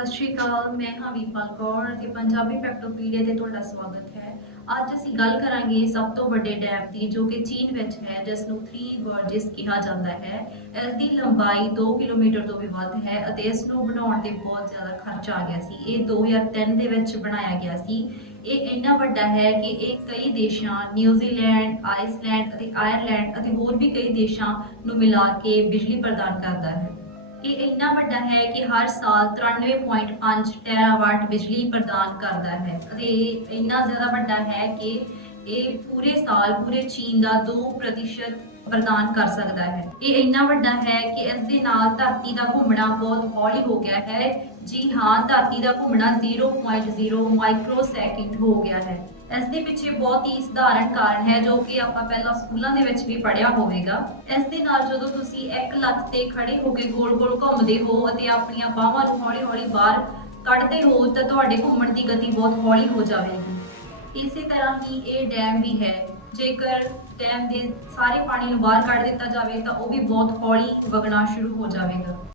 ਸਤਿ ਸ਼੍ਰੀ ਅਕਾਲ, ਮੈਂ ਹਾਂ ਵੀਰਪਾਲ ਕੌਰ ਤੇ ਪੰਜਾਬੀ ਫੈਕਟੋਪੀਡੀਆ ਤੇ ਤੁਹਾਡਾ ਸਵਾਗਤ ਹੈ। ਅੱਜ ਅਸੀਂ ਗੱਲ ਕਰਾਂਗੇ ਸਭ ਤੋਂ ਵੱਡੇ ਡੈਮ ਦੀ, ਜੋ ਕਿ ਚੀਨ ਵਿੱਚ ਹੈ ਜਿਸ ਨੂੰ 3 ਗੋਰਜਸ ਕਿਹਾ ਜਾਂਦਾ ਹੈ। ਇਸ ਦੀ ਲੰਬਾਈ 2 ਕਿਲੋਮੀਟਰ ਤੋਂ ਵੀ ਵੱਧ ਹੈ ਅਤੇ ਇਸ ਨੂੰ ਬਣਾਉਣ ਤੇ ਬਹੁਤ ਜ਼ਿਆਦਾ ਖਰਚਾ ਆ ਗਿਆ ਸੀ। ਇਹ 2003 ਦੇ ਵਿੱਚ ਬਣਾਇਆ ਗਿਆ ਸੀ। ਇਹ ਇੰਨਾ ਵੱਡਾ ਹੈ ਕਿ ਇਹ ਕਈ ਦੇਸ਼ਾਂ, ਨਿਊਜ਼ੀਲੈਂਡ, ਆਈਸਲੈਂਡ ਅਤੇ ਆਇਰਲੈਂਡ ਅਤੇ ਹੋਰ ਵੀ ਕਈ ਦੇਸ਼ਾਂ ਨੂੰ ਮਿਲਾ ਕੇ ਬਿਜਲੀ ਪ੍ਰਦਾਨ ਕਰਦਾ ਹੈ। ਇਹ ਇੰਨਾ ਵੱਡਾ ਹੈ ਕਿ ਹਰ ਸਾਲ 93.5 ਟੈਰਾਵਾਟ ਬਿਜਲੀ ਪ੍ਰਦਾਨ ਕਰਦਾ ਹੈ ਅਤੇ ਇਹ ਇੰਨਾ ਜ਼ਿਆਦਾ ਵੱਡਾ ਹੈ ਕਿ ਇਹ ਪੂਰੇ ਸਾਲ, ਪੂਰੇ ਚੀਨ ਦਾ 2% ਪ੍ਰਦਾਨ ਕਰ ਸਕਦਾ ਹੈ। ਇਹ ਇੰਨਾ ਵੱਡਾ ਹੈ ਕਿ ਇਸ ਦੇ ਨਾਲ ਧਰਤੀ ਦਾ ਘੁੰਮਣਾ ਬਹੁਤ ਹੌਲੀ ਹੋ ਗਿਆ ਹੈ। ਜੀ ਹਾਂ, ਧਰਤੀ ਦਾ ਘੁੰਮਣਾ 0.0 ਮਾਈਕਰੋ ਹੋ ਗਿਆ ਹੈ। ਇਸ ਦੇ ਪਿੱਛੇ ਬਹੁਤ ਹੀ ਸਧਾਰਨ ਕਾਰਨ ਹੈ ਜੋ ਕਿ ਆਪਾਂ ਪਹਿਲਾਂ ਸਕੂਲਾਂ ਦੇ ਵਿੱਚ ਵੀ ਪੜ੍ਹਿਆ ਹੋਵੇਗਾ। ਇਸ ਦੇ ਨਾਲ ਜਦੋਂ ਤੁਸੀਂ ਇੱਕ ਲੱਤ ਤੇ ਖੜੇ ਹੋ ਕੇ ਗੋਲ-ਗੋਲ ਘੁੰਮਦੇ ਹੋ ਅਤੇ ਆਪਣੀਆਂ ਬਾਹਾਂ ਨੂੰ ਹੌਲੀ-ਹੌਲੀ ਬਾਹਰ ਕੱਢਦੇ ਹੋ ਤਾਂ ਤੁਹਾਡੇ ਘੁੰਮਣ ਦੀ ਗਤੀ ਬਹੁਤ ਹੌਲੀ ਹੋ ਜਾਵੇਗੀ। ਇਸੇ ਤਰ੍ਹਾਂ ਹੀ ਇਹ ਡੈਮ ਵੀ ਹੈ। ਜੇਕਰ ਡੈਮ ਦੇ ਸਾਰੇ ਪਾਣੀ ਨੂੰ ਬਾਹਰ ਕੱਢ ਦਿੱਤਾ ਜਾਵੇ ਤਾਂ ਉਹ ਵੀ ਬਹੁਤ ਹੌਲੀ ਵਗਣਾ ਸ਼ੁਰੂ ਹੋ ਜਾਵੇਗਾ।